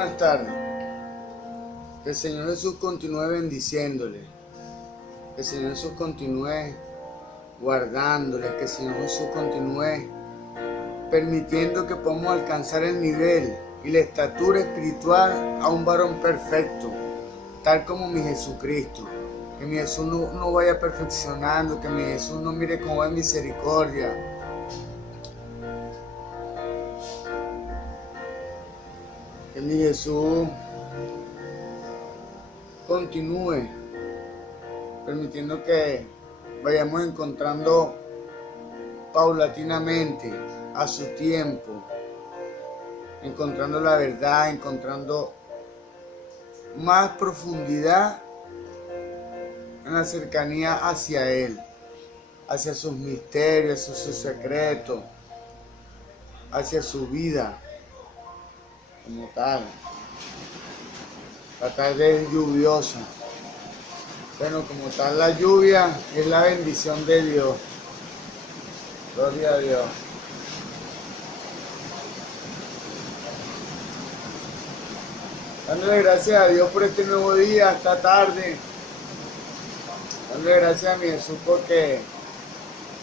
buenas tardes. Que el Señor Jesús continúe bendiciéndole. Que el Señor Jesús continúe guardándoles. Que el Señor Jesús continúe permitiendo que podamos alcanzar el nivel y la estatura espiritual a un varón perfecto, tal como mi Jesucristo. Que mi Jesús no vaya perfeccionando, que mi Jesús no mire con buena misericordia. Que mi Jesús continúe permitiendo que vayamos encontrando paulatinamente, a su tiempo, encontrando la verdad, encontrando más profundidad en la cercanía hacia Él, hacia sus misterios, hacia sus secretos, hacia su vida como tal. La tarde es lluviosa. Bueno, como tal, la lluvia es la bendición de Dios. Gloria a Dios. Dándole gracias a Dios por este nuevo día, esta tarde. Dándole gracias a mi Jesús porque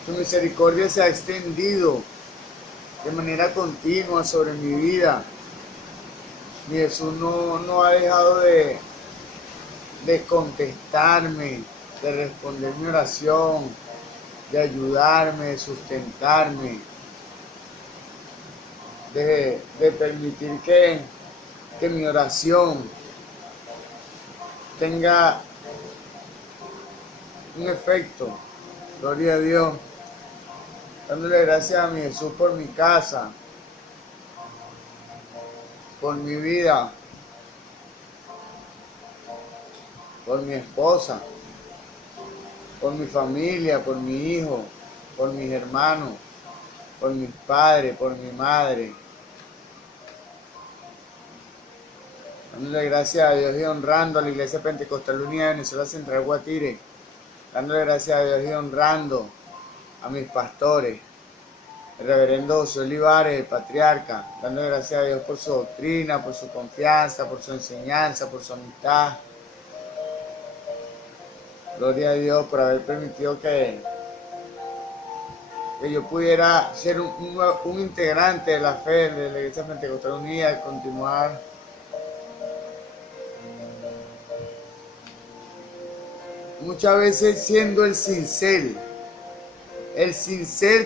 su misericordia se ha extendido de manera continua sobre mi vida. Mi Jesús no ha dejado de contestarme, de responder mi oración, de ayudarme, de sustentarme, de permitir que mi oración tenga un efecto. Gloria a Dios. Dándole gracias a mi Jesús por mi casa, por mi vida, por mi esposa, por mi familia, por mi hijo, por mis hermanos, por mis padres, por mi madre. Dándole gracias a Dios y honrando a la Iglesia Pentecostal Unida de Venezuela Central Guatire. Dándole gracias a Dios y honrando a mis pastores, el reverendo José Olivares, el patriarca. Dándole gracias a Dios por su doctrina, por su confianza, por su enseñanza, por su amistad. Gloria a Dios por haber permitido que yo pudiera ser un integrante de la fe de la Iglesia Pentecostal Unida y continuar muchas veces siendo el cincel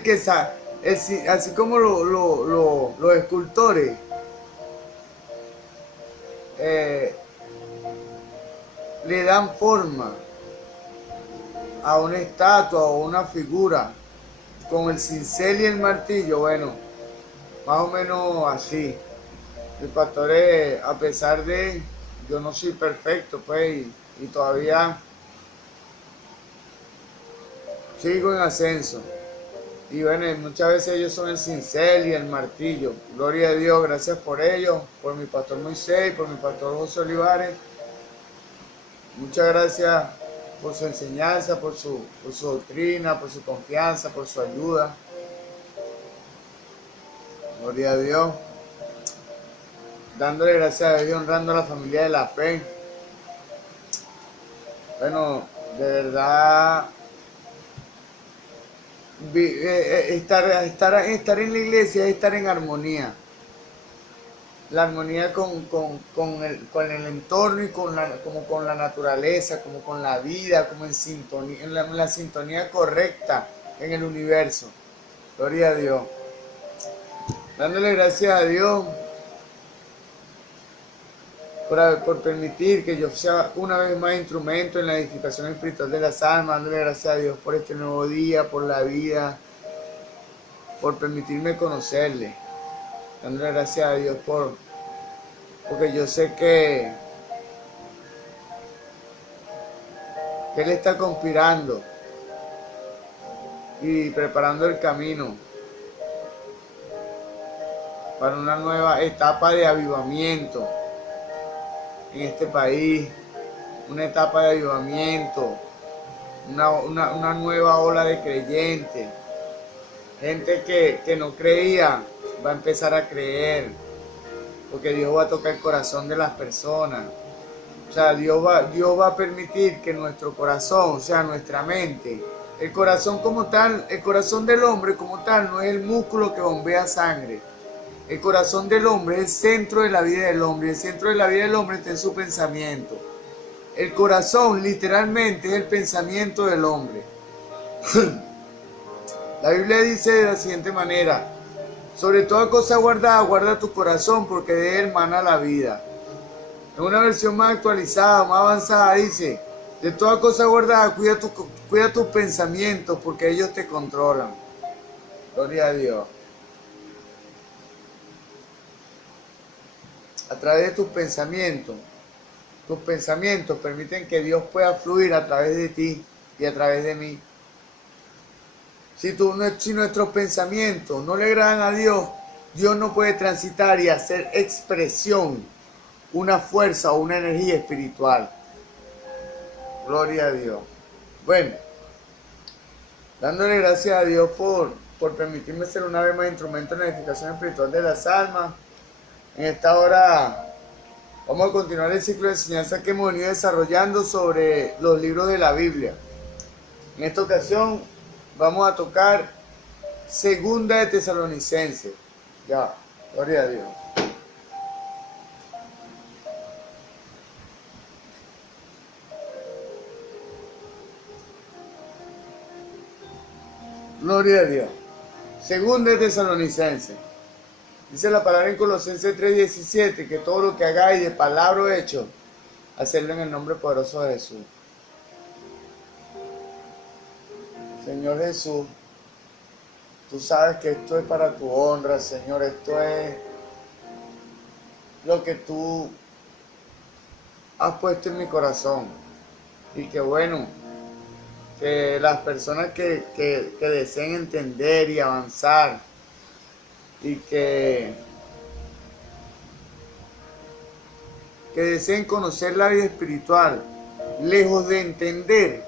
que así como los escultores le dan forma a una estatua o una figura con el cincel y el martillo. Bueno, más o menos así. El pastor, a pesar de yo no soy perfecto, pues, y todavía sigo en ascenso. Y bueno, muchas veces ellos son el cincel y el martillo. Gloria a Dios, gracias por ellos, por mi pastor Moisés, por mi pastor José Olivares. Muchas gracias por su enseñanza, por su doctrina, por su confianza, por su ayuda. Gloria a Dios. Dándole gracias a Dios y honrando a la familia de la fe. Bueno, de verdad, estar en la iglesia es estar en armonía. La armonía con el entorno y con la naturaleza, como con la vida, como en sintonía, en la sintonía correcta en el universo. Gloria a Dios. Dándole gracias a Dios por permitir que yo sea una vez más instrumento en la edificación espiritual de las almas. Dándole gracias a Dios por este nuevo día, por la vida, por permitirme conocerle. Dándole gracias a Dios porque yo sé que Él está conspirando y preparando el camino para una nueva etapa de avivamiento en este país, una etapa de avivamiento, una nueva ola de creyentes, gente que no creía va a empezar a creer, porque Dios va a tocar el corazón de las personas. O sea, Dios va a permitir que nuestro corazón, o sea, nuestra mente, el corazón como tal, el corazón del hombre como tal no es el músculo que bombea sangre. El corazón del hombre es el centro de la vida del hombre. El centro de la vida del hombre está en su pensamiento. El corazón literalmente es el pensamiento del hombre. La Biblia dice de la siguiente manera: sobre toda cosa guardada, guarda tu corazón, porque de él mana la vida. En una versión más actualizada, más avanzada, dice: de toda cosa guardada, cuida tus pensamientos, porque ellos te controlan. Gloria a Dios. A través de tus pensamientos permiten que Dios pueda fluir a través de ti y a través de mí. Si nuestros pensamientos no le agradan a Dios, Dios no puede transitar y hacer expresión, una fuerza o una energía espiritual. Gloria a Dios. Bueno, dándole gracias a Dios por permitirme ser una vez más instrumento en la edificación espiritual de las almas. En esta hora vamos a continuar el ciclo de enseñanza que hemos venido desarrollando sobre los libros de la Biblia. En esta ocasión vamos a tocar Segunda de Tesalonicenses. Ya, gloria a Dios. Gloria a Dios. Segunda de Tesalonicenses. Dice la palabra en Colosenses 3:17, que todo lo que hagáis de palabra o hecho, hacerlo en el nombre poderoso de Jesús. Señor Jesús, tú sabes que esto es para tu honra, Señor. Esto es lo que tú has puesto en mi corazón. Y que bueno, que las personas que deseen entender y avanzar y que deseen conocer la vida espiritual, lejos de entender,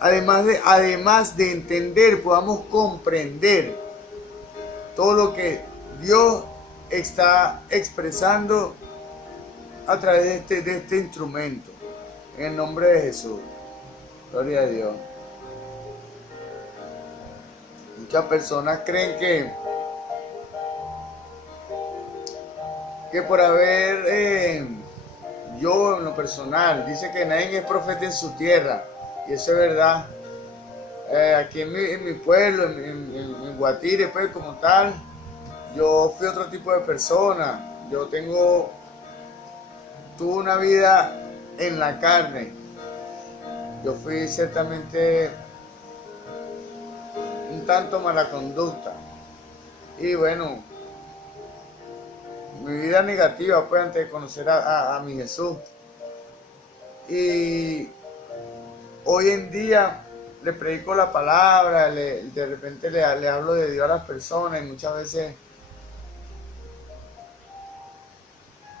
además de entender, podamos comprender todo lo que Dios está expresando a través de este instrumento, en el nombre de Jesús. Gloria a Dios. Muchas personas creen que por haber, yo en lo personal, dice que nadie es profeta en su tierra, y eso es verdad. Aquí en mi pueblo, en Guatire, pues como tal, yo fui otro tipo de persona. Tuve una vida en la carne. Yo fui ciertamente un tanto mala conducta. Y bueno, mi vida negativa, pues, antes de conocer a mi Jesús. Y hoy en día le predico la palabra, de repente le hablo de Dios a las personas, y muchas veces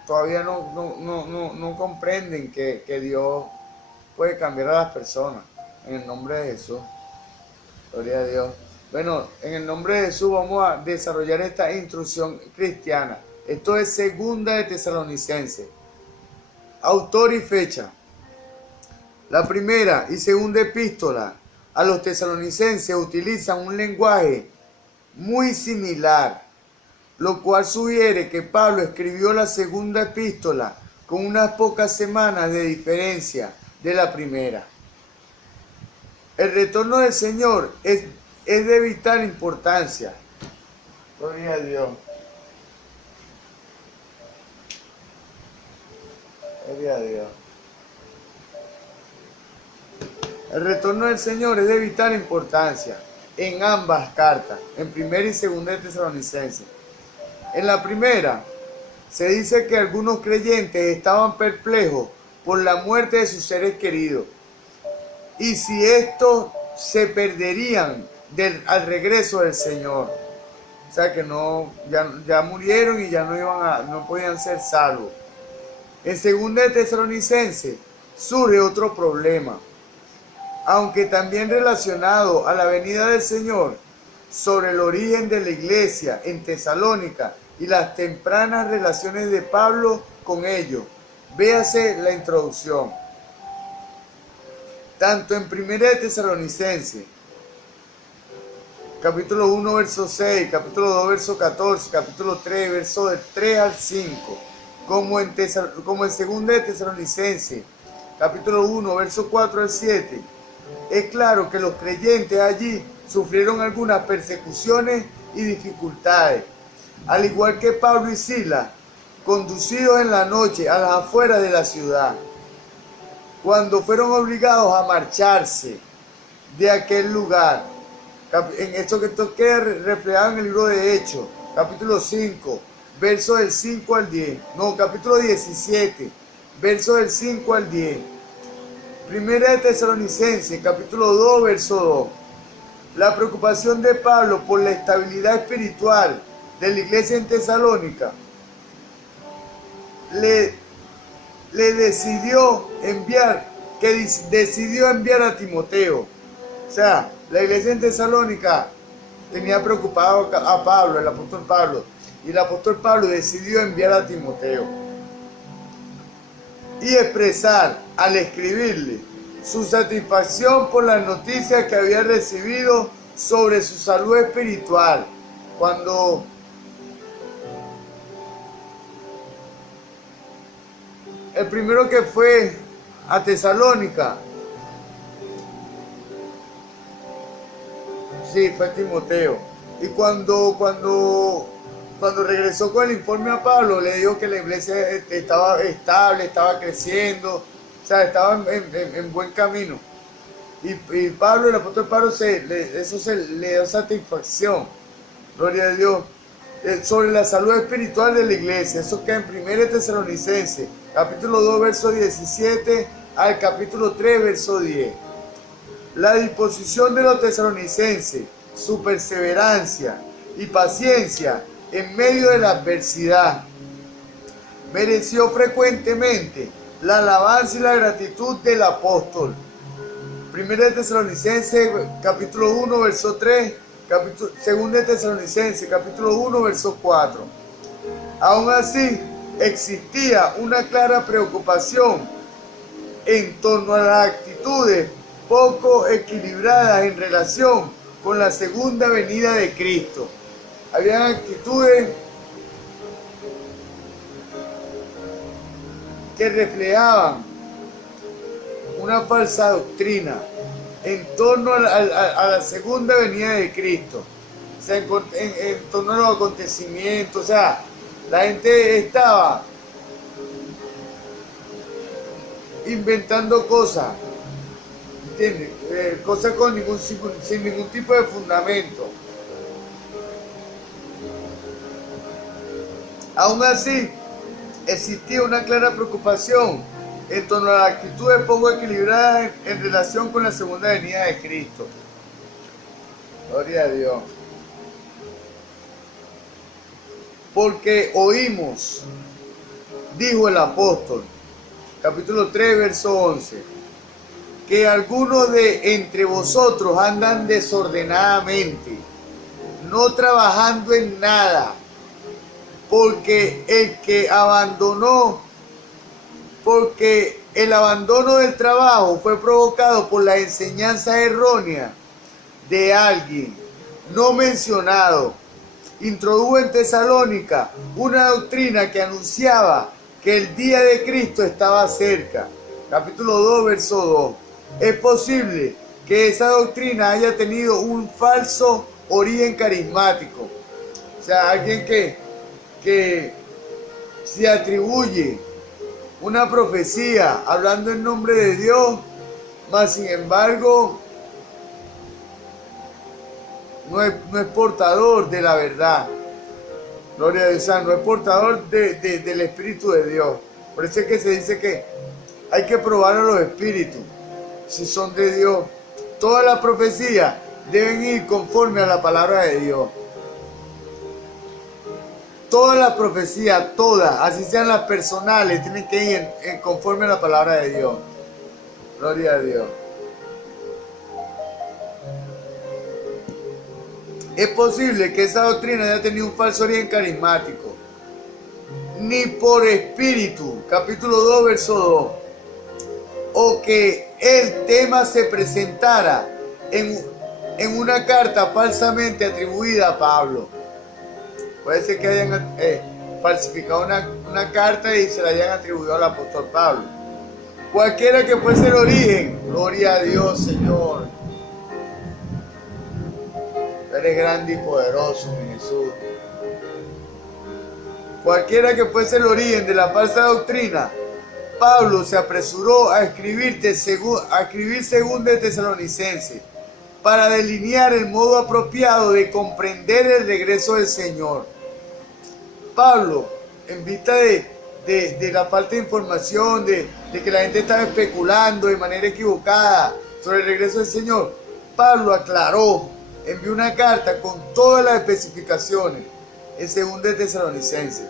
todavía no comprenden que Dios puede cambiar a las personas. En el nombre de Jesús. Gloria a Dios. Bueno, en el nombre de Jesús vamos a desarrollar esta instrucción cristiana. Esto es Segunda de Tesalonicenses. Autor y fecha. La primera y segunda epístola a los tesalonicenses utilizan un lenguaje muy similar, lo cual sugiere que Pablo escribió la segunda epístola con unas pocas semanas de diferencia de la primera. El retorno del Señor es de vital importancia. Gloria a Dios. Gloria a Dios. El retorno del Señor es de vital importancia en ambas cartas, en primera y segunda de Tesalonicenses. En la primera, se dice que algunos creyentes estaban perplejos por la muerte de sus seres queridos, y si estos se perderían al regreso del Señor. O sea que ya murieron y ya no podían ser salvos. En segunda de Tesalonicenses surge otro problema, aunque también relacionado a la venida del Señor, sobre el origen de la iglesia en Tesalónica y las tempranas relaciones de Pablo con ellos. Véase la introducción. Tanto en 1 de Tesalonicenses, capítulo 1, verso 6, capítulo 2, verso 14, capítulo 3, verso del 3 al 5, como en 2 de Tesalonicenses, capítulo 1, verso 4 al 7, es claro que los creyentes allí sufrieron algunas persecuciones y dificultades, al igual que Pablo y Silas, conducidos en la noche a las afueras de la ciudad, cuando fueron obligados a marcharse de aquel lugar. En esto que queda reflejado en el libro de Hechos, capítulo 5, verso del 5 al 10. No, capítulo 17, verso del 5 al 10. Primera de Tesalonicenses, capítulo 2, verso 2. La preocupación de Pablo por la estabilidad espiritual de la iglesia en Tesalónica decidió enviar a Timoteo. O sea, la iglesia en Tesalónica tenía preocupado a Pablo, el apóstol Pablo, y el apóstol Pablo decidió enviar a Timoteo y expresar al escribirle su satisfacción por las noticias que había recibido sobre su salud espiritual. Cuando el primero que fue a Tesalónica, sí, fue Timoteo. Y cuando regresó con el informe a Pablo, le dijo que la iglesia estaba estable, estaba creciendo, o sea, estaba en buen camino. Y Pablo, el apóstol Pablo, eso le dio satisfacción, gloria a Dios, sobre la salud espiritual de la iglesia. Eso queda en 1 Tesalonicenses, capítulo 2, verso 17 al capítulo 3, verso 10. La disposición de los tesalonicenses, su perseverancia y paciencia en medio de la adversidad, mereció frecuentemente la alabanza y la gratitud del apóstol. 1 de Tesalonicenses, capítulo 1, verso 3, 2 de Tesalonicenses, capítulo 1, verso 4. Aún así, existía una clara preocupación en torno a las actitudes poco equilibradas en relación con la segunda venida de Cristo. Habían actitudes que reflejaban una falsa doctrina en torno a la segunda venida de Cristo, o sea, en torno a los acontecimientos. O sea, la gente estaba inventando cosas, ¿entiendes? Cosas sin ningún tipo de fundamento. Aún así, existía una clara preocupación en torno a las actitudes poco equilibradas en relación con la segunda venida de Cristo. Gloria a Dios. Porque oímos, dijo el apóstol, capítulo 3, verso 11, que algunos de entre vosotros andan desordenadamente, no trabajando en nada, porque el abandono del trabajo fue provocado por la enseñanza errónea de alguien no mencionado. Introdujo en Tesalónica una doctrina que anunciaba que el día de Cristo estaba cerca. Capítulo 2, verso 2. Es posible que esa doctrina haya tenido un falso origen carismático. O sea, alguien que se atribuye una profecía hablando en nombre de Dios, mas sin embargo no es portador de la verdad. Gloria a Dios, no es portador del Espíritu de Dios. Por eso es que se dice que hay que probar a los espíritus si son de Dios. Todas las profecías deben ir conforme a la palabra de Dios. Todas las profecías, todas, así sean las personales, tienen que ir conforme a la palabra de Dios. Gloria a Dios. Es posible que esa doctrina haya tenido un falso origen carismático. ni por espíritu, capítulo 2, verso 2, o que el tema se presentara en una carta falsamente atribuida a Pablo. Puede ser que hayan falsificado una carta y se la hayan atribuido al apóstol Pablo. Cualquiera que fuese el origen, gloria a Dios, Señor. Eres grande y poderoso, mi Jesús. Cualquiera que fuese el origen de la falsa doctrina, Pablo se apresuró a escribir según de Tesalonicenses para delinear el modo apropiado de comprender el regreso del Señor. Pablo, en vista de la falta de información, de que la gente estaba especulando de manera equivocada sobre el regreso del Señor, Pablo aclaró, envió una carta con todas las especificaciones en 2 de Tesalonicenses.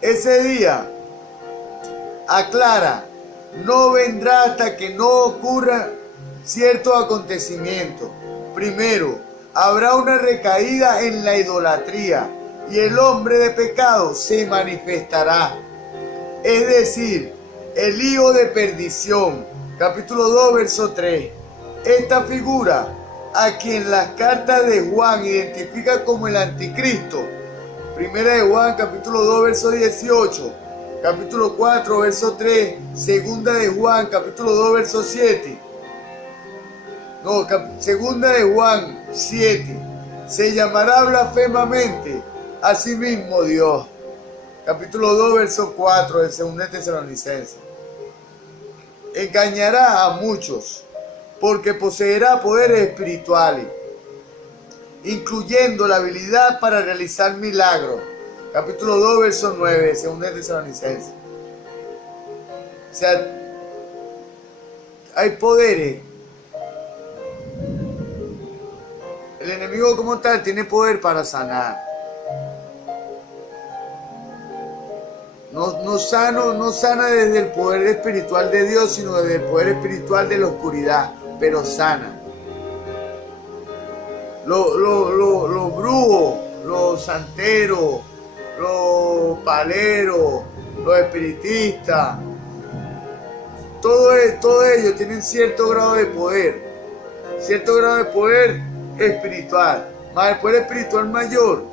Ese día aclara, no vendrá hasta que no ocurra ciertos acontecimientos. Primero, habrá una recaída en la idolatría y el hombre de pecado se manifestará, es decir, el hijo de perdición. Capítulo 2, verso 3. Esta figura, a quien las cartas de Juan identifica como el anticristo, primera de Juan, capítulo 2, verso 18, capítulo 4, verso 3, segunda de Juan, capítulo 2, verso 7, segunda de Juan 7, se llamará blasfemamente a sí mismo Dios. Capítulo 2, verso 4 de 2 de Tesalonicenses. Engañará a muchos, porque poseerá poderes espirituales, incluyendo la habilidad para realizar milagros. Capítulo 2, verso 9 de 2 de Tesalonicenses. O sea, hay poderes. El enemigo como tal tiene poder para sanar. No sana desde el poder espiritual de Dios, sino desde el poder espiritual de la oscuridad, pero sana. Los brujos, los santeros, los paleros, los espiritistas, todos ellos tienen cierto grado de poder espiritual, más el poder espiritual mayor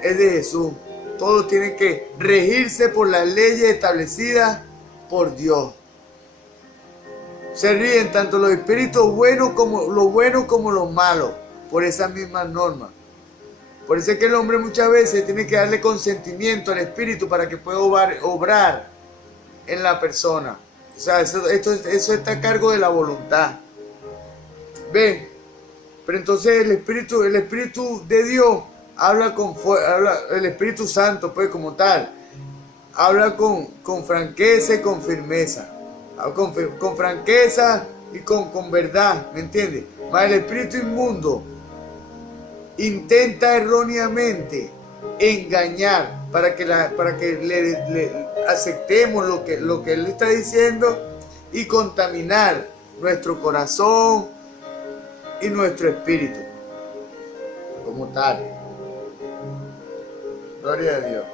es de Jesús. Todos tienen que regirse por las leyes establecidas por Dios. Se ríen tanto los espíritus buenos como los malos por esas mismas normas. Por eso es que el hombre muchas veces tiene que darle consentimiento al espíritu para que pueda obrar en la persona. O sea, eso está a cargo de la voluntad. ¿Ven? Pero entonces el espíritu de Dios habla el Espíritu Santo, pues como tal, habla con franqueza y con firmeza, con franqueza y con verdad, ¿me entiendes? Mas el espíritu inmundo intenta erróneamente engañar para que le aceptemos lo que él está diciendo y contaminar nuestro corazón y nuestro espíritu como tal. Gloria a Dios.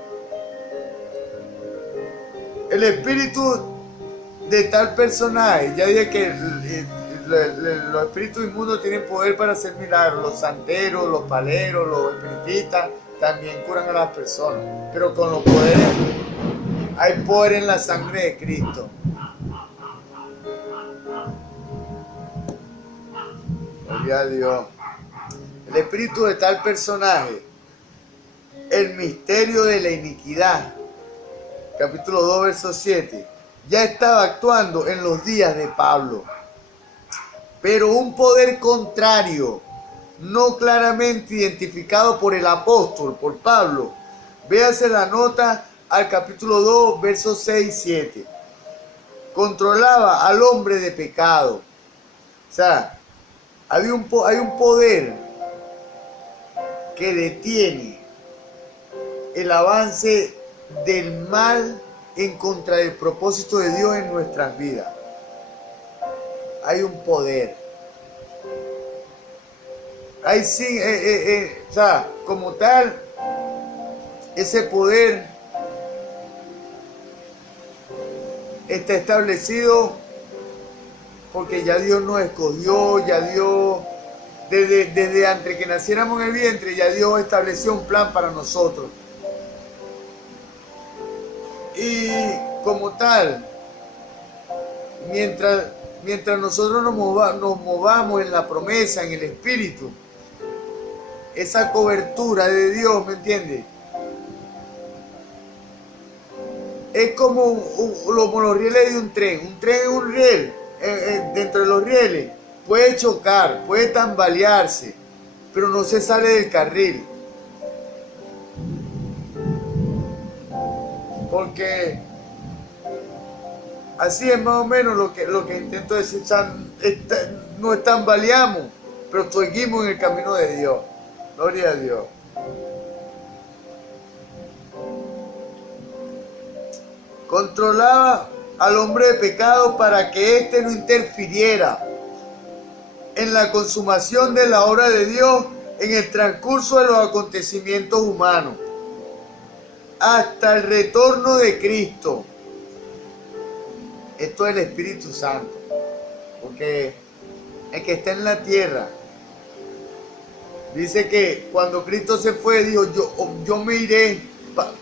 El espíritu de tal personaje, ya dije que los espíritus inmundos tienen poder para hacer milagros. Los santeros, los paleros, los espiritistas también curan a las personas, pero con los poderes, hay poder en la sangre de Cristo. Gloria a Dios. El espíritu de tal personaje, el misterio de la iniquidad, capítulo 2, verso 7, ya estaba actuando en los días de Pablo. Pero un poder contrario, no claramente identificado por el apóstol, por Pablo, véase la nota al capítulo 2, versos 6 y 7, controlaba al hombre de pecado. O sea, hay un poder que detiene el avance del mal en contra del propósito de Dios en nuestras vidas. Hay un poder. Hay sí, o sea, como tal, ese poder está establecido porque ya Dios nos escogió, ya Dios, desde antes que naciéramos en el vientre, ya Dios estableció un plan para nosotros. Y como tal, mientras nosotros nos movamos en la promesa, en el Espíritu, esa cobertura de Dios, ¿me entiendes? Es como los rieles de un tren. Un tren es un riel. Dentro de los rieles puede chocar, puede tambalearse, pero no se sale del carril. Porque así es más o menos lo que intento decir. O sea, nos tambaleamos, pero seguimos en el camino de Dios. Gloria a Dios. Controlaba al hombre de pecado para que éste no interfiriera en la consumación de la obra de Dios en el transcurso de los acontecimientos humanos, hasta el retorno de Cristo. Esto es el Espíritu Santo, porque el que está en la tierra, dice que cuando Cristo se fue, dijo, yo me iré,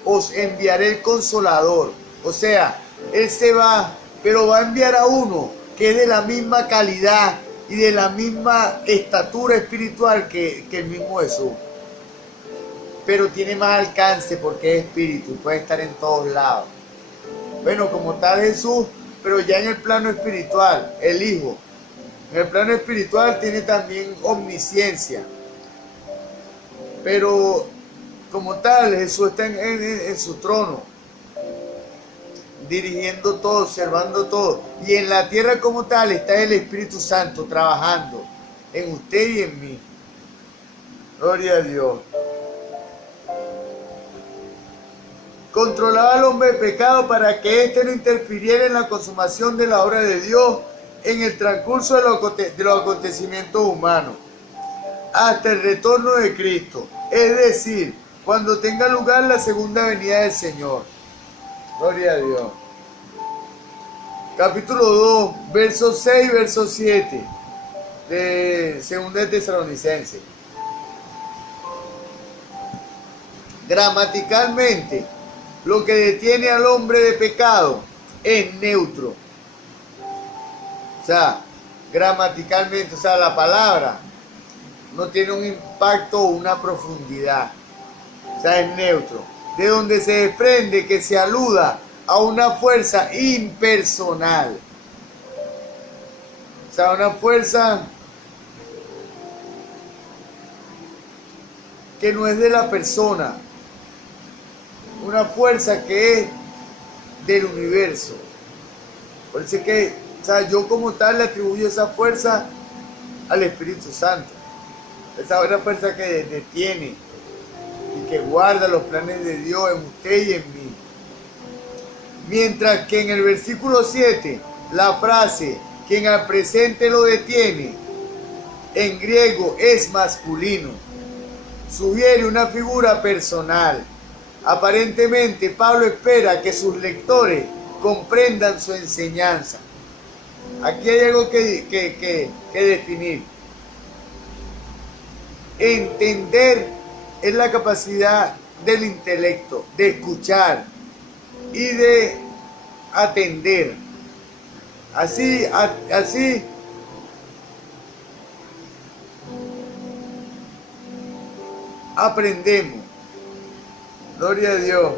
os enviaré el Consolador. O sea, Él se va, pero va a enviar a uno que es de la misma calidad y de la misma estatura espiritual que el mismo Jesús. Pero tiene más alcance porque es espíritu y puede estar en todos lados. Bueno, como tal Jesús, pero ya en el plano espiritual, el Hijo. En el plano espiritual tiene también omnisciencia. Pero como tal, Jesús está en su trono, dirigiendo todo, observando todo. Y en la tierra como tal está el Espíritu Santo trabajando en usted y en mí. Gloria a Dios. Controlaba al hombre de pecado para que éste no interfiriera en la consumación de la obra de Dios en el transcurso de los acontecimientos humanos, hasta el retorno de Cristo, es decir, cuando tenga lugar la segunda venida del Señor. Gloria a Dios. Capítulo 2, versos 6 y verso 7 de 2 de Tesalonicenses. Gramaticalmente, lo que detiene al hombre de pecado es neutro. O sea, gramaticalmente, o sea, la palabra no tiene un impacto o una profundidad. O sea, es neutro. De donde se desprende que se aluda a una fuerza impersonal. O sea, una fuerza que no es de la persona. Una fuerza que es del universo. Por eso es que, o sea, yo como tal le atribuyo esa fuerza al Espíritu Santo. Esa es la fuerza que detiene y que guarda los planes de Dios en usted y en mí. Mientras que en el versículo 7, la frase, quien al presente lo detiene, en griego es masculino. Sugiere una figura personal. Aparentemente, Pablo espera que sus lectores comprendan su enseñanza. Aquí hay algo que definir. Entender es la capacidad del intelecto, de escuchar y de atender. Así aprendemos. Gloria a Dios.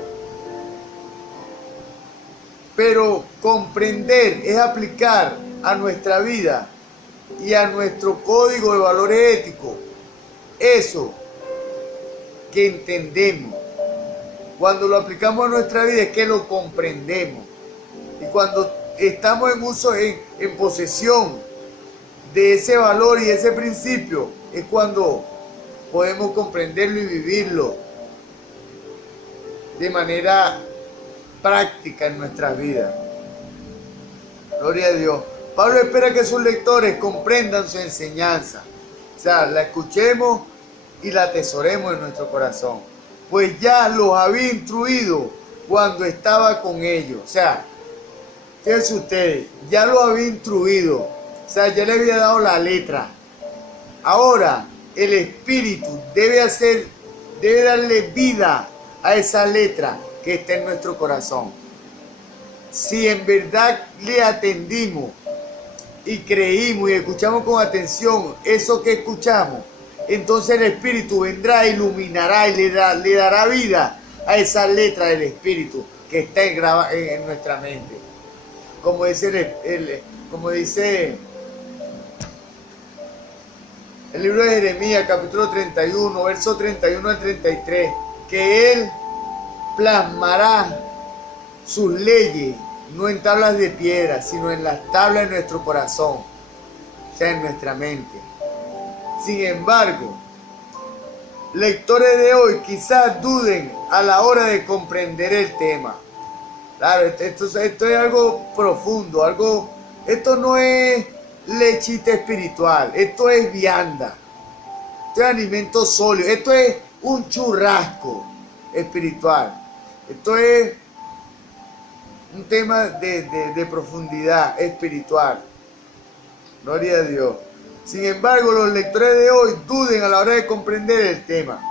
Pero comprender es aplicar a nuestra vida y a nuestro código de valores éticos eso que entendemos. Cuando lo aplicamos a nuestra vida es que lo comprendemos. Y cuando estamos en uso, en posesión de ese valor y ese principio, es cuando podemos comprenderlo y vivirlo de manera práctica en nuestras vidas. Gloria a Dios. Pablo espera que sus lectores comprendan su enseñanza. O sea, la escuchemos y la atesoremos en nuestro corazón. Pues ya los había instruido cuando estaba con ellos. O sea, fíjense ustedes, ya lo había instruido, o sea, ya le había dado la letra. Ahora el Espíritu debe darle vida a esa letra que está en nuestro corazón. Si en verdad le atendimos y creímos y escuchamos con atención eso que escuchamos, entonces el Espíritu vendrá, iluminará y le dará vida a esa letra del Espíritu que está grabada en nuestra mente. Como dice el libro de Jeremías, capítulo 31, verso 31 al 33, que Él plasmará sus leyes no en tablas de piedra, sino en las tablas de nuestro corazón, o sea, en nuestra mente. Sin embargo, lectores de hoy quizás duden a la hora de comprender el tema. Claro, esto es algo profundo, esto no es lechita espiritual, esto es vianda, esto es alimento sólido, esto es un churrasco espiritual, esto es un tema de profundidad espiritual. Gloria a Dios. Sin embargo, los lectores de hoy duden a la hora de comprender el tema,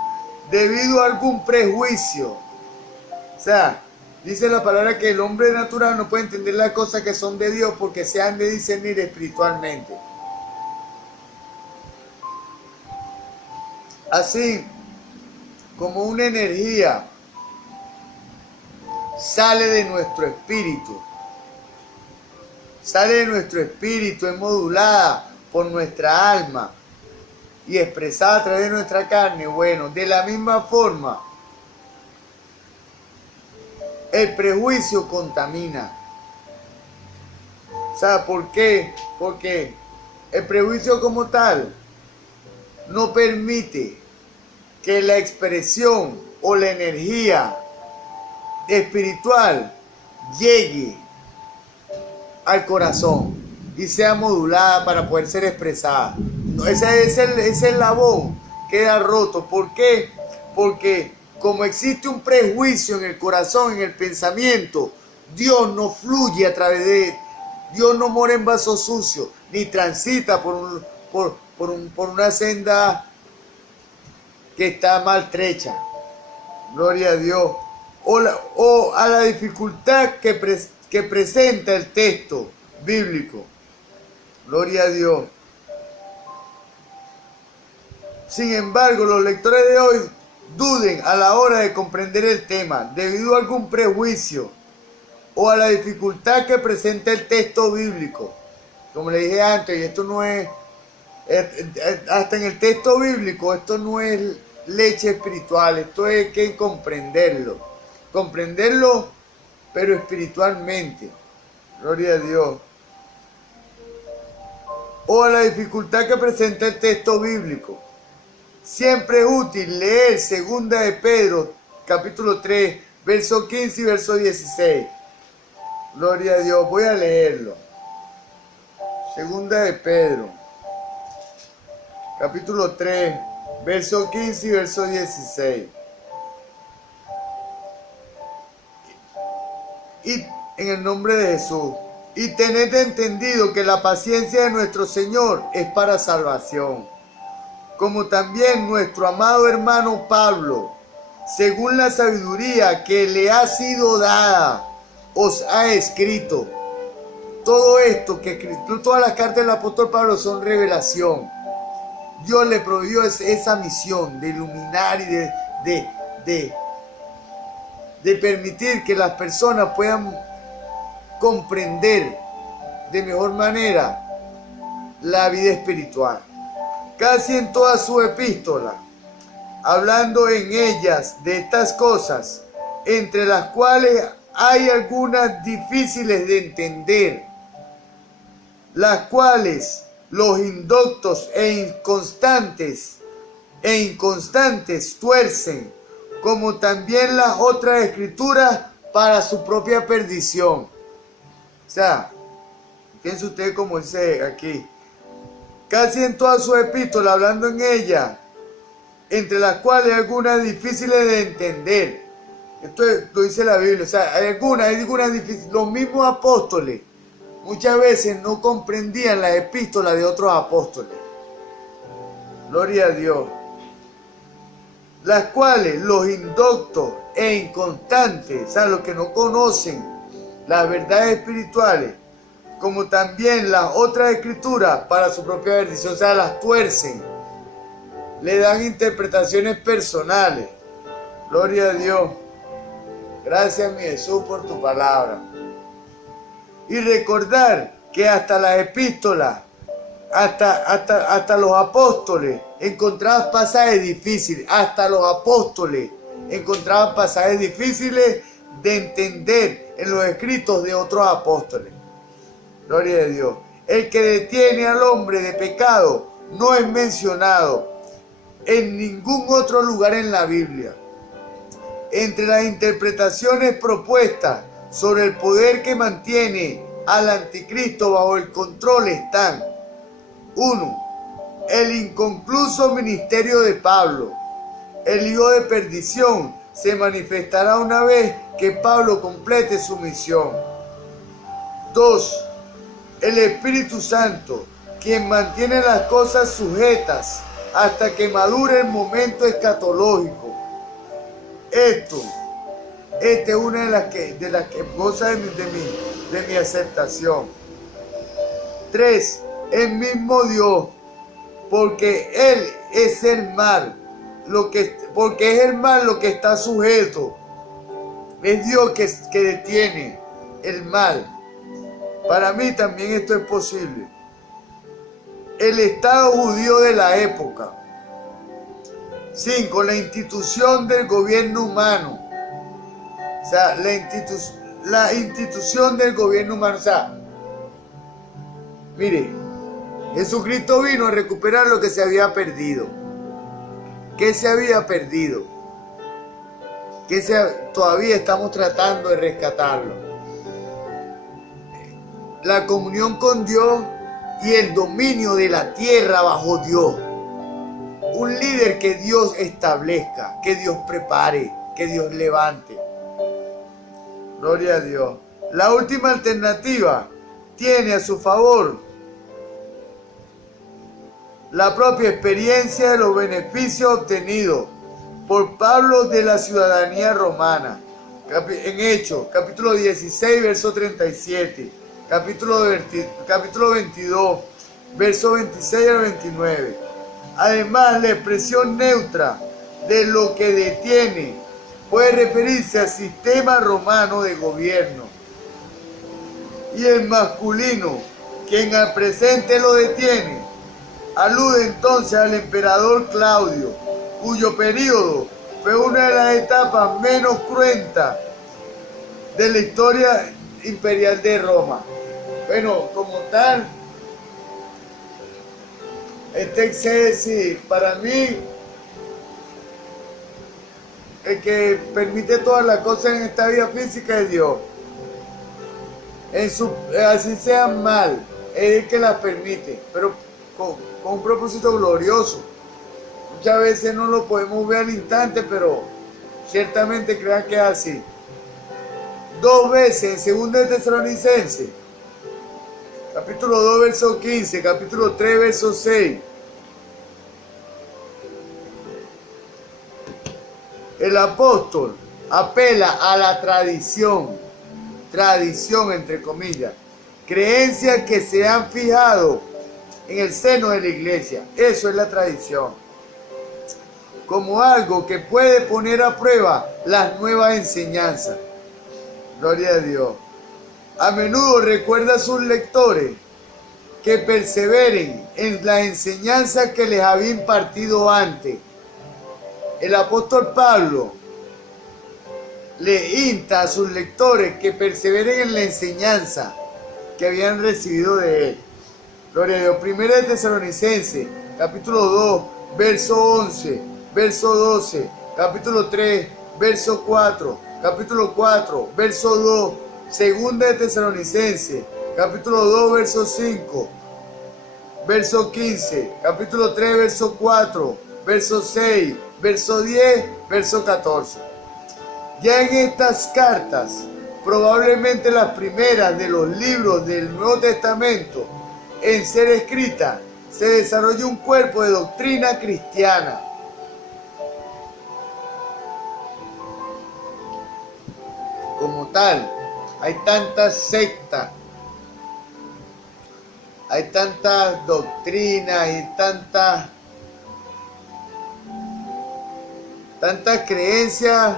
debido a algún prejuicio. O sea, dice la palabra que el hombre natural no puede entender las cosas que son de Dios porque se han de discernir espiritualmente. Así como una energía sale de nuestro espíritu, es modulada por nuestra alma y expresada a través de nuestra carne. Bueno, de la misma forma, el prejuicio contamina. ¿Sabe por qué? Porque el prejuicio como tal no permite que la expresión o la energía espiritual llegue al corazón y sea modulada para poder ser expresada. Ese eslabón queda roto. ¿Por qué? Porque como existe un prejuicio en el corazón, en el pensamiento, Dios no fluye a través de... Dios no mora en vasos sucios, ni transita por una senda que está maltrecha. Gloria a Dios. O a la dificultad que presenta el texto bíblico. Gloria a Dios. Sin embargo, los lectores de hoy duden a la hora de comprender el tema debido a algún prejuicio o a la dificultad que presenta el texto bíblico. Como le dije antes, y esto no es, hasta en el texto bíblico, esto no es leche espiritual, esto es que comprenderlo, pero espiritualmente. Gloria a Dios. O a la dificultad que presenta el texto bíblico. Siempre es útil leer 2 de Pedro, capítulo 3, verso 15 y verso 16. Gloria a Dios, voy a leerlo. 2 de Pedro, capítulo 3, verso 15 y verso 16. Y en el nombre de Jesús. Y tened entendido que la paciencia de nuestro Señor es para salvación, como también nuestro amado hermano Pablo, según la sabiduría que le ha sido dada, os ha escrito. Todo esto que escrito, todas las cartas del apóstol Pablo son revelación. Dios le proveyó esa misión de iluminar y de permitir que las personas puedan comprender de mejor manera la vida espiritual. Casi en toda su epístola, hablando en ellas de estas cosas, entre las cuales hay algunas difíciles de entender, las cuales los indoctos e inconstantes tuercen, como también las otras escrituras para su propia perdición. O sea, fíjense ustedes como dice aquí, casi en toda su epístola, hablando en ella, entre las cuales algunas difíciles de entender, lo dice la Biblia. O sea, hay algunas los mismos apóstoles muchas veces no comprendían las epístolas de otros apóstoles. Gloria a Dios. Las cuales los indoctos e inconstantes, o sea, los que no conocen las verdades espirituales, como también las otras escrituras para su propia bendición, o sea, las tuercen, le dan interpretaciones personales. Gloria a Dios. Gracias, mi Jesús, por tu palabra. Y recordar que hasta las epístolas, hasta los apóstoles encontraban pasajes difíciles. Hasta los apóstoles encontraban pasajes difíciles de entender en los escritos de otros apóstoles. Gloria a Dios. El que detiene al hombre de pecado no es mencionado en ningún otro lugar en la Biblia. Entre las interpretaciones propuestas sobre el poder que mantiene al anticristo bajo el control están: 1. El inconcluso ministerio de Pablo. El hijo de perdición se manifestará una vez que Pablo complete su misión. 2. El Espíritu Santo, quien mantiene las cosas sujetas hasta que madure el momento escatológico. Esta es una de las que goza de mi aceptación. 3. El mismo Dios, porque Él es el mal, porque es el mal lo que está sujeto. Es Dios que detiene el mal. Para mí también esto es posible. El Estado judío de la época. 5. La institución del gobierno humano. O sea, la institución del gobierno humano. O sea, mire, Jesucristo vino a recuperar lo que se había perdido. ¿Qué se había perdido? Todavía estamos tratando de rescatarlo. La comunión con Dios y el dominio de la tierra bajo Dios. Un líder que Dios establezca, que Dios prepare, que Dios levante. Gloria a Dios. La última alternativa tiene a su favor la propia experiencia de los beneficios obtenidos por Pablo de la ciudadanía romana. En Hechos, capítulo 16, verso 37. Capítulo 22, verso 26 al 29. Además, la expresión neutra de lo que detiene puede referirse al sistema romano de gobierno. Y el masculino, quien al presente lo detiene, alude entonces al emperador Claudio, cuyo periodo fue una de las etapas menos cruentas de la historia imperial de Roma. Bueno, como tal, sí, para mí, el que permite todas las cosas en esta vida física es Dios. Así sean mal, es el que las permite, pero con un propósito glorioso. Muchas veces no lo podemos ver al instante, pero ciertamente crean que es así. 2 veces en 2 de Tesalonicenses, capítulo 2, verso 15, capítulo 3, verso 6. El apóstol apela a la tradición entre comillas, creencias que se han fijado en el seno de la iglesia. Eso es la tradición. Como algo que puede poner a prueba las nuevas enseñanzas. Gloria a Dios. A menudo recuerda a sus lectores que perseveren en las enseñanzas que les había impartido antes. El apóstol Pablo le insta a sus lectores que perseveren en la enseñanza que habían recibido de él. Gloria a Dios. 1 de Tesalonicenses, capítulo 2, verso 11, verso 12, capítulo 3, verso 4, capítulo 4, verso 2, 2 de Tesalonicenses, capítulo 2, verso 5, verso 15, capítulo 3, verso 4, verso 6, verso 10, verso 14. Ya en estas cartas, probablemente las primeras de los libros del Nuevo Testamento en ser escritas, se desarrolla un cuerpo de doctrina cristiana. Como tal, hay tantas sectas, hay tantas doctrinas y tantas creencias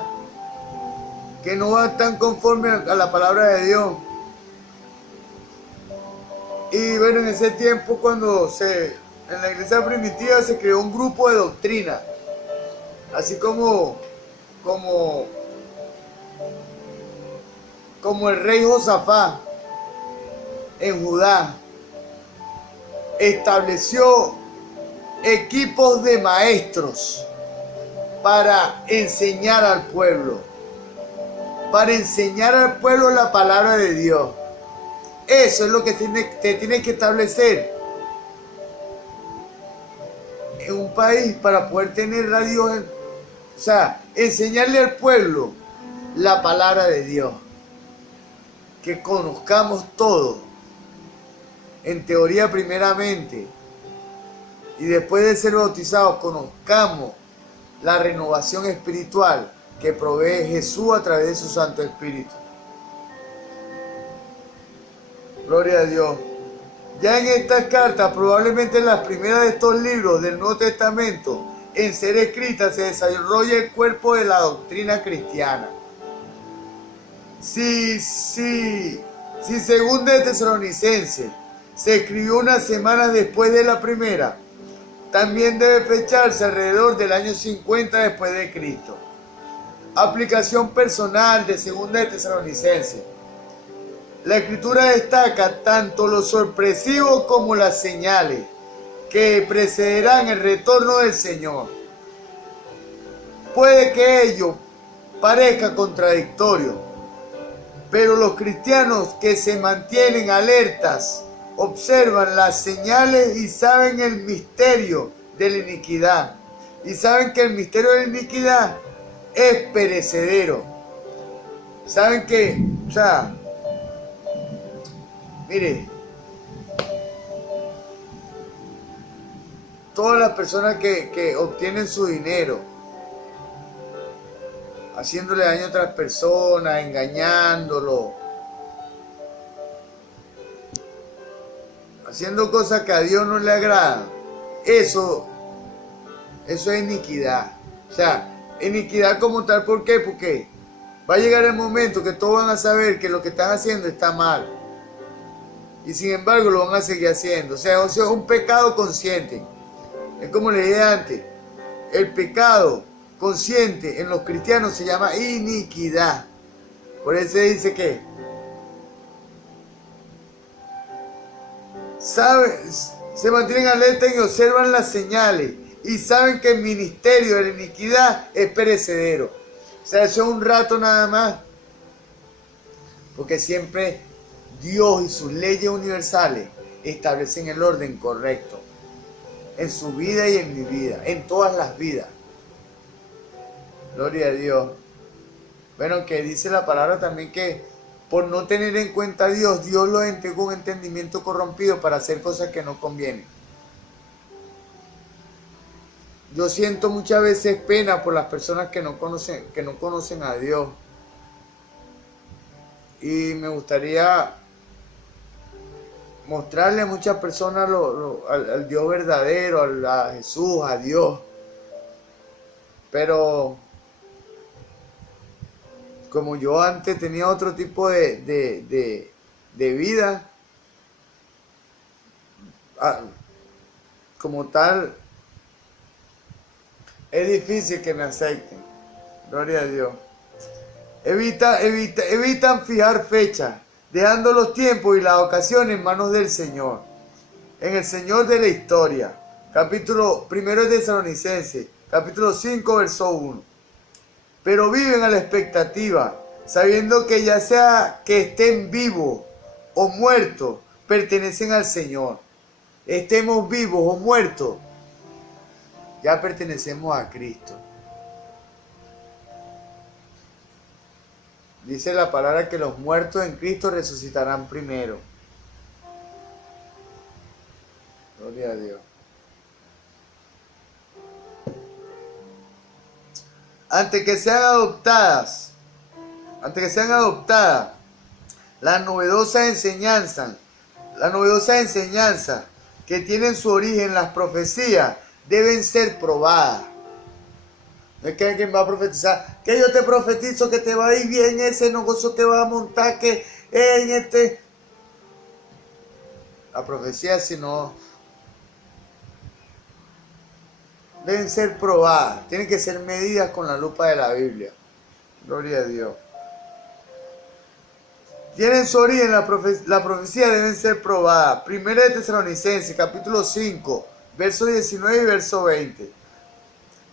que no van tan conforme a la palabra de Dios. Y bueno, en ese tiempo en la iglesia primitiva se creó un grupo de doctrina, así como el rey Josafat en Judá estableció equipos de maestros para enseñar al pueblo, la palabra de Dios. Eso es lo que te tiene que establecer en un país para poder tener a Dios, o sea, enseñarle al pueblo la palabra de Dios. Que conozcamos todo, en teoría primeramente, y después de ser bautizados conozcamos la renovación espiritual que provee Jesús a través de su Santo Espíritu. Gloria a Dios. Ya en estas cartas, probablemente en las primeras de estos libros del Nuevo Testamento, en ser escritas se desarrolla el cuerpo de la doctrina cristiana. Si según de Tesalonicenses se escribió unas semanas después de la primera, también debe fecharse alrededor del año 50 después de Cristo. Aplicación personal de segunda de Tesalonicenses. La Escritura destaca tanto lo sorpresivo como las señales que precederán el retorno del Señor. Puede que ello parezca contradictorio, pero los cristianos que se mantienen alertas observan las señales y saben el misterio de la iniquidad. Y saben que el misterio de la iniquidad es perecedero. Saben que, mire, todas las personas que obtienen su dinero haciéndole daño a otras personas, engañándolo, haciendo cosas que a Dios no le agradan, eso es iniquidad. O sea, iniquidad como tal, ¿por qué? Porque va a llegar el momento que todos van a saber que lo que están haciendo está mal. Y sin embargo lo van a seguir haciendo. O sea, es un pecado consciente. Es como le dije antes, el pecado consciente en los cristianos se llama iniquidad. Por eso se dice que se mantienen alerta y observan las señales y saben que el ministerio de la iniquidad es perecedero. O sea, eso es un rato nada más, porque siempre Dios y sus leyes universales establecen el orden correcto en su vida y en mi vida, en todas las vidas. Gloria a Dios. Bueno, que dice la palabra también que por no tener en cuenta a Dios, Dios los entregó un entendimiento corrompido para hacer cosas que no convienen. Yo siento muchas veces pena por las personas que no conocen a Dios. Y me gustaría mostrarle a muchas personas al Dios verdadero, a Jesús, a Dios. Pero como yo antes tenía otro tipo de vida, como tal, es difícil que me acepten. Gloria a Dios. Evitan fijar fechas, dejando los tiempos y las ocasiones en manos del Señor. En el Señor de la historia. Capítulo 1 de Tesalonicenses, capítulo 5, verso 1. Pero viven a la expectativa, sabiendo que ya sea que estén vivos o muertos, pertenecen al Señor. Estemos vivos o muertos, ya pertenecemos a Cristo. Dice la palabra que los muertos en Cristo resucitarán primero. Gloria a Dios. Antes que sean adoptadas, la novedosa enseñanza que tienen su origen las profecías deben ser probadas. No es que alguien va a profetizar, que yo te profetizo que te va a ir bien ese negocio que vas a montar, que en este... La profecía, si no, deben ser probadas, tienen que ser medidas con la lupa de la Biblia. Gloria a Dios. Tienen su origen, la profecía deben ser probadas. Primera de Tesalonicenses, capítulo 5, verso 19 y verso 20.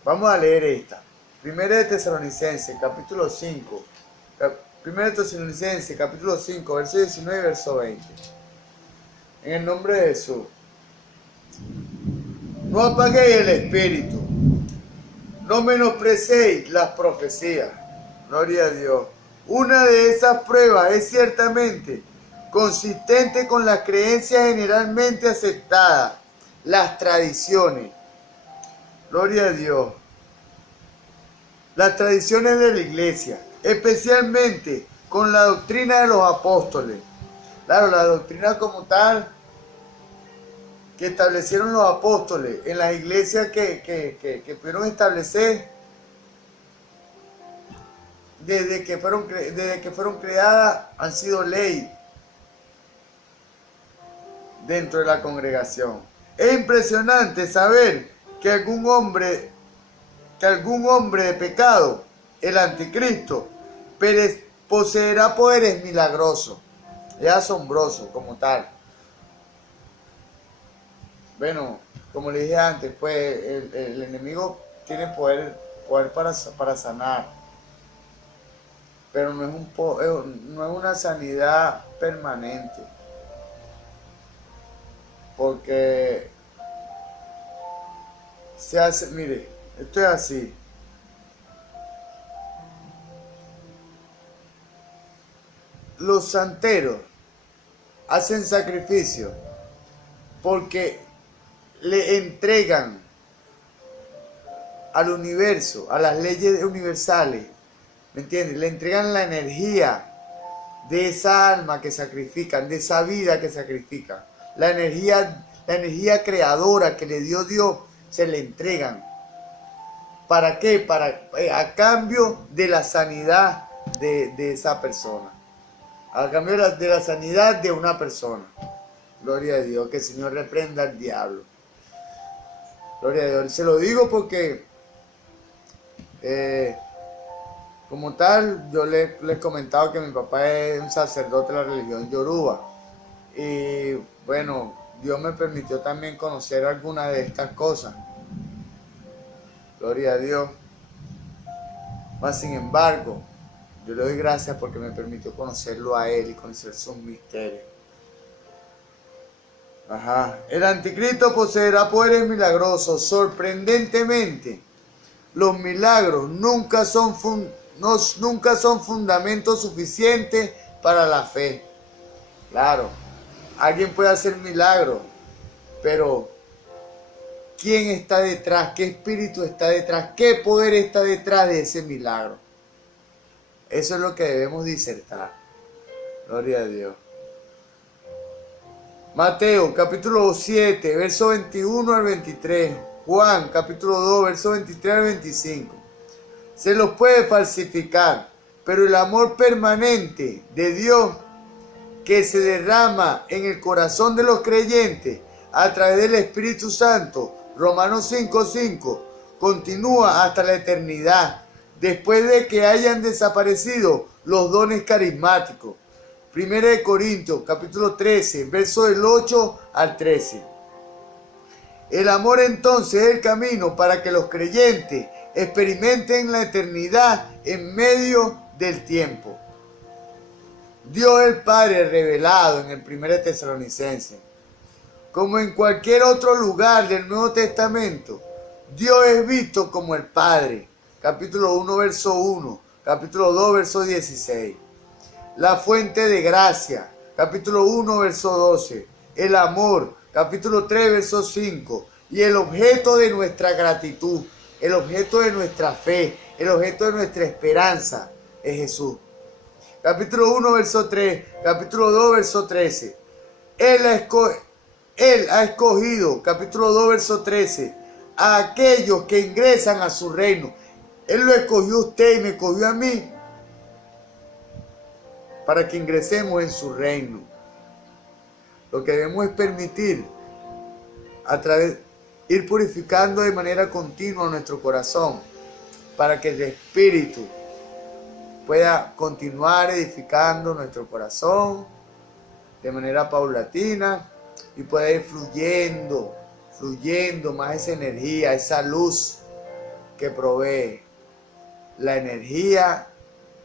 Vamos a leer esta. Primera de Tesalonicenses, capítulo 5. Primera de Tesalonicenses, capítulo 5, verso 19 y verso 20. En el nombre de Jesús. No apaguéis el espíritu. No menosprecéis las profecías. Gloria a Dios. Una de esas pruebas es ciertamente consistente con las creencias generalmente aceptadas, las tradiciones. Gloria a Dios. Las tradiciones de la iglesia, especialmente con la doctrina de los apóstoles. Claro, la doctrina como tal que establecieron los apóstoles en las iglesias que pudieron establecer desde que fueron creadas, han sido ley dentro de la congregación. Es impresionante saber que algún hombre de pecado, el anticristo, poseerá poderes milagrosos. Es asombroso como tal. Bueno, como le dije antes, pues el enemigo tiene poder para sanar, pero no es una sanidad permanente, porque se hace, mire, esto es así. Los santeros hacen sacrificio porque le entregan al universo, a las leyes universales, ¿me entiendes? Le entregan la energía de esa alma que sacrifican, de esa vida que sacrifican. La energía creadora que le dio Dios, se le entregan. ¿Para qué? A cambio de la sanidad de esa persona. A cambio de la sanidad de una persona. Gloria a Dios, que el Señor reprenda al diablo. Gloria a Dios. Se lo digo porque, como tal, yo les he comentado que mi papá es un sacerdote de la religión Yoruba. Y bueno, Dios me permitió también conocer algunas de estas cosas. Gloria a Dios. Mas sin embargo, yo le doy gracias porque me permitió conocerlo a Él y conocer sus misterios. El anticristo poseerá poderes milagrosos. Sorprendentemente, los milagros nunca son fundamentos suficientes para la fe. Claro, alguien puede hacer milagros, pero ¿quién está detrás? ¿Qué espíritu está detrás? ¿Qué poder está detrás de ese milagro? Eso es lo que debemos disertar. Gloria a Dios. Mateo capítulo 7, verso 21 al 23. Juan capítulo 2, verso 23 al 25. Se los puede falsificar, pero el amor permanente de Dios que se derrama en el corazón de los creyentes a través del Espíritu Santo, Romanos 5:5, continúa hasta la eternidad, después de que hayan desaparecido los dones carismáticos. 1 Corintios, capítulo 13, verso del 8 al 13. El amor entonces es el camino para que los creyentes experimenten la eternidad en medio del tiempo. Dios el Padre revelado en el 1 Tesalonicenses. Como en cualquier otro lugar del Nuevo Testamento, Dios es visto como el Padre. Capítulo 1, verso 1. Capítulo 2, verso 16. la fuente de gracia, capítulo 1, verso 12, el amor, capítulo 3, verso 5, y el objeto de nuestra gratitud, el objeto de nuestra fe, el objeto de nuestra esperanza es Jesús. Capítulo 1, verso 3, capítulo 2, verso 13. Él ha escogido, capítulo 2, verso 13, a aquellos que ingresan a su reino. Él lo escogió a usted y me escogió a mí para que ingresemos en su reino. Lo que debemos es permitir ir purificando de manera continua nuestro corazón para que el Espíritu pueda continuar edificando nuestro corazón de manera paulatina y pueda ir fluyendo más esa energía, esa luz que provee la energía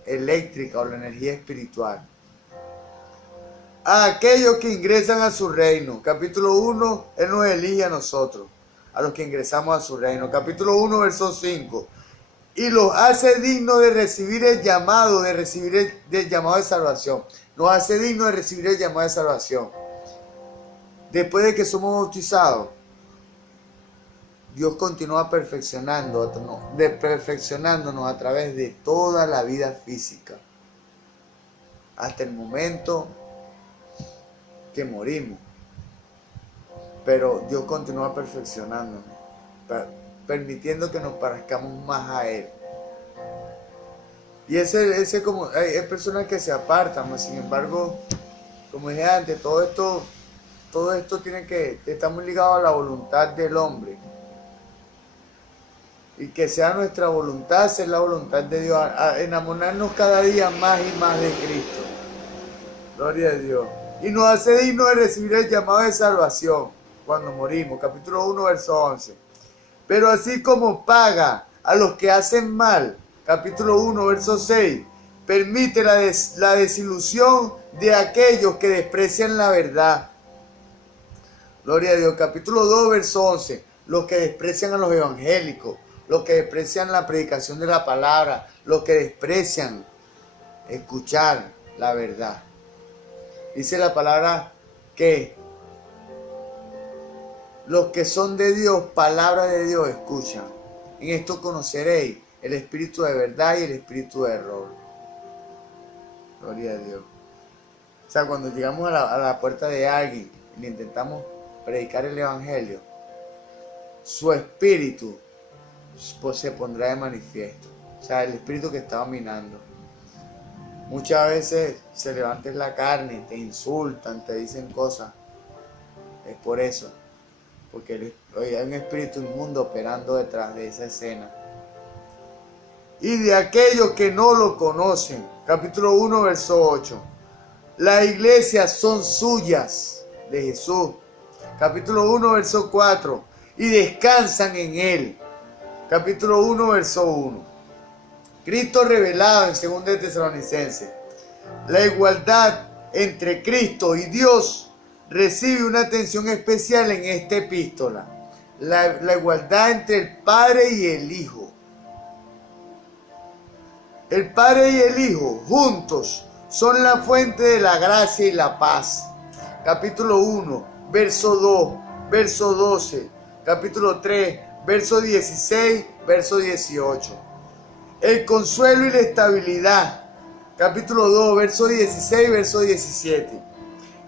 eléctrica o la energía espiritual. A aquellos que ingresan a su reino, capítulo 1, Él nos elige a nosotros, a los que ingresamos a su reino. Capítulo 1, verso 5. Y los hace dignos de recibir el llamado, del llamado de salvación. Nos hace dignos de recibir el llamado de salvación. Después de que somos bautizados, Dios continúa perfeccionándonos a través de toda la vida física. Hasta el momento que morimos. Pero Dios continúa perfeccionándonos, permitiendo que nos parezcamos más a Él. Y ese como hay personas que se apartan, sin embargo, como dije antes, todo esto está muy ligado a la voluntad del hombre. Y que sea nuestra voluntad, ser la voluntad de Dios, a enamorarnos cada día más y más de Cristo. Gloria a Dios. Y nos hace dignos de recibir el llamado de salvación cuando morimos. Capítulo 1, verso 11. Pero así como paga a los que hacen mal, capítulo 1, verso 6, permite la desilusión de aquellos que desprecian la verdad. Gloria a Dios. Capítulo 2, verso 11, los que desprecian a los evangélicos, los que desprecian la predicación de la palabra, los que desprecian escuchar la verdad. Dice la palabra que los que son de Dios, palabra de Dios, escuchan. En esto conoceréis el espíritu de verdad y el espíritu de error. Gloria a Dios. O sea, cuando llegamos a la puerta de alguien y le intentamos predicar el evangelio, su espíritu pues se pondrá de manifiesto. O sea, el espíritu que está dominando. Muchas veces se levanta la carne, te insultan, te dicen cosas. Es por eso. Porque hay un espíritu inmundo operando detrás de esa escena. Y de aquellos que no lo conocen. Capítulo 1, verso 8. Las iglesias son suyas de Jesús. Capítulo 1, verso 4. Y descansan en Él. Capítulo 1, verso 1. Cristo revelado en 2 de Tesalonicenses. La igualdad entre Cristo y Dios recibe una atención especial en esta epístola. La igualdad entre el Padre y el Hijo. El Padre y el Hijo juntos son la fuente de la gracia y la paz. Capítulo 1, verso 2, verso 12. Capítulo 3, verso 16, verso 18. El consuelo y la estabilidad. Capítulo 2, verso 16, verso 17.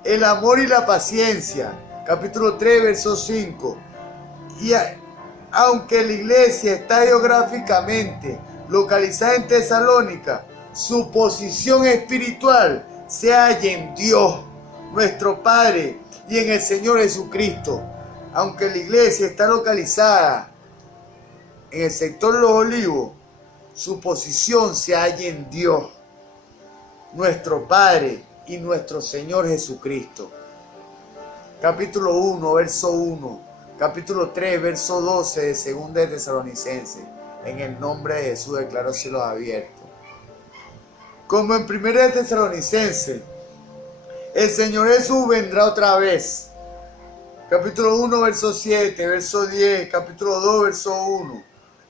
El amor y la paciencia. Capítulo 3, verso 5. Y aunque la iglesia está geográficamente localizada en Tesalónica, su posición espiritual se halla en Dios, nuestro Padre, y en el Señor Jesucristo. Aunque la iglesia está localizada en el sector Los Olivos, su posición se halla en Dios, nuestro Padre y nuestro Señor Jesucristo. Capítulo 1, verso 1. Capítulo 3, verso 12 de 2 de Tesalonicenses. En el nombre de Jesús declaró cielos abiertos. Como en 1 de Tesalonicenses, el Señor Jesús vendrá otra vez. Capítulo 1, verso 7, verso 10, capítulo 2, verso 1.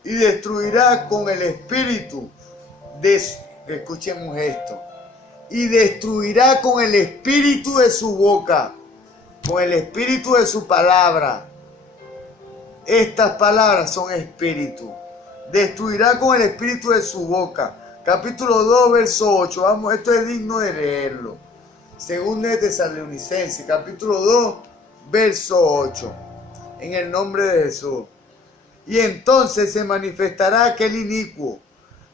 Y destruirá con el espíritu escuchemos esto. y destruirá con el espíritu de su boca, con el espíritu de su palabra. Estas palabras son espíritu. Destruirá con el espíritu de su boca. Capítulo 2, verso 8. Vamos, esto es digno de leerlo. Según de Tesalonicenses, capítulo 2, verso 8. En el nombre de Jesús. Y entonces se manifestará aquel inicuo,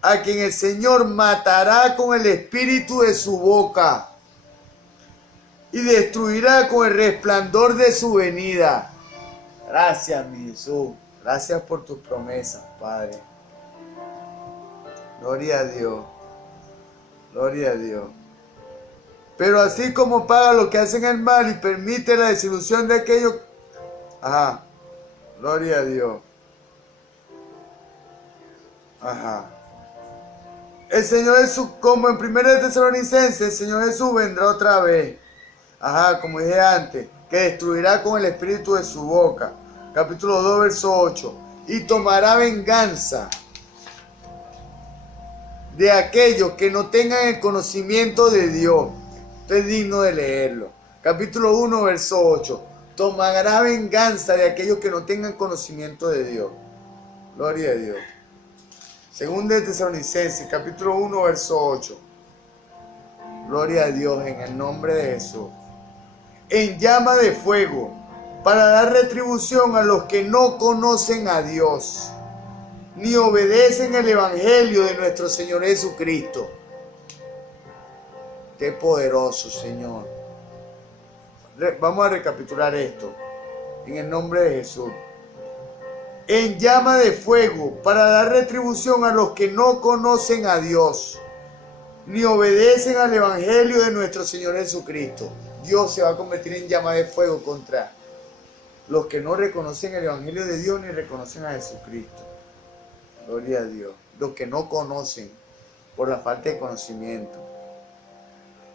a quien el Señor matará con el espíritu de su boca y destruirá con el resplandor de su venida. Gracias, mi Jesús. Gracias por tus promesas, Padre. Gloria a Dios. Gloria a Dios. Pero así como paga los que hacen el mal y permite la desilusión de aquellos... Ajá. Gloria a Dios. Ajá. El Señor Jesús, como en 1 Tesalonicenses, el Señor Jesús vendrá otra vez. Ajá, como dije antes, que destruirá con el espíritu de su boca. Capítulo 2, verso 8. Y tomará venganza de aquellos que no tengan el conocimiento de Dios. Esto es digno de leerlo. Capítulo 1, verso 8. Tomará venganza de aquellos que no tengan conocimiento de Dios. Gloria a Dios. Según de Tesalonicenses, capítulo 1, verso 8. Gloria a Dios en el nombre de Jesús. En llama de fuego, para dar retribución a los que no conocen a Dios, ni obedecen el evangelio de nuestro Señor Jesucristo. Qué poderoso, Señor. Vamos a recapitular esto. En el nombre de Jesús. En llama de fuego, para dar retribución a los que no conocen a Dios, ni obedecen al evangelio de nuestro Señor Jesucristo. Dios se va a convertir en llama de fuego contra los que no reconocen el evangelio de Dios ni reconocen a Jesucristo. Gloria a Dios. Los que no conocen por la falta de conocimiento.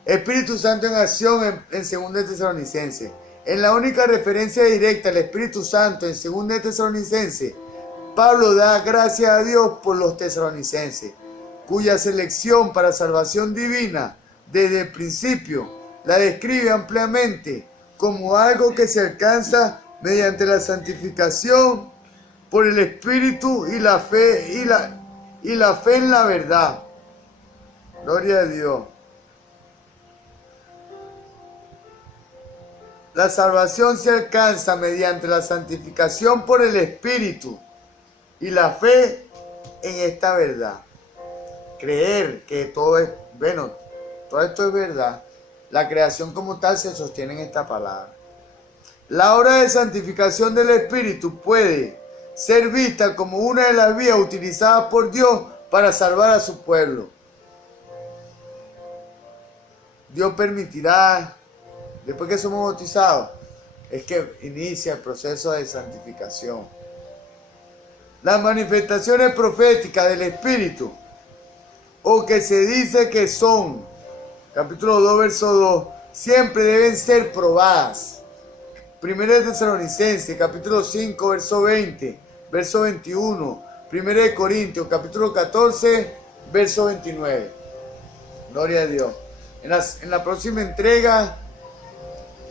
Espíritu Santo en acción en 2 Tesalonicenses. En la única referencia directa al Espíritu Santo en 2 Tesalonicenses, Pablo da gracias a Dios por los tesalonicenses, cuya selección para salvación divina desde el principio la describe ampliamente como algo que se alcanza mediante la santificación por el Espíritu y la fe en la verdad. Gloria a Dios. La salvación se alcanza mediante la santificación por el Espíritu y la fe en esta verdad. Creer que todo es, bueno, todo esto es verdad. La creación como tal se sostiene en esta palabra. La obra de santificación del Espíritu puede ser vista como una de las vías utilizadas por Dios para salvar a su pueblo. Dios permitirá, después que somos bautizados, es que inicia el proceso de santificación. Las manifestaciones proféticas del Espíritu, o que se dice que son, capítulo 2, verso 2, siempre deben ser probadas. 1 Tesalonicenses, capítulo 5, verso 20, verso 21. 1 Corintios, capítulo 14, verso 29. Gloria a Dios. En la próxima entrega,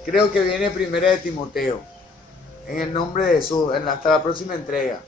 creo que viene 1 de Timoteo. En el nombre de Jesús, hasta la próxima entrega.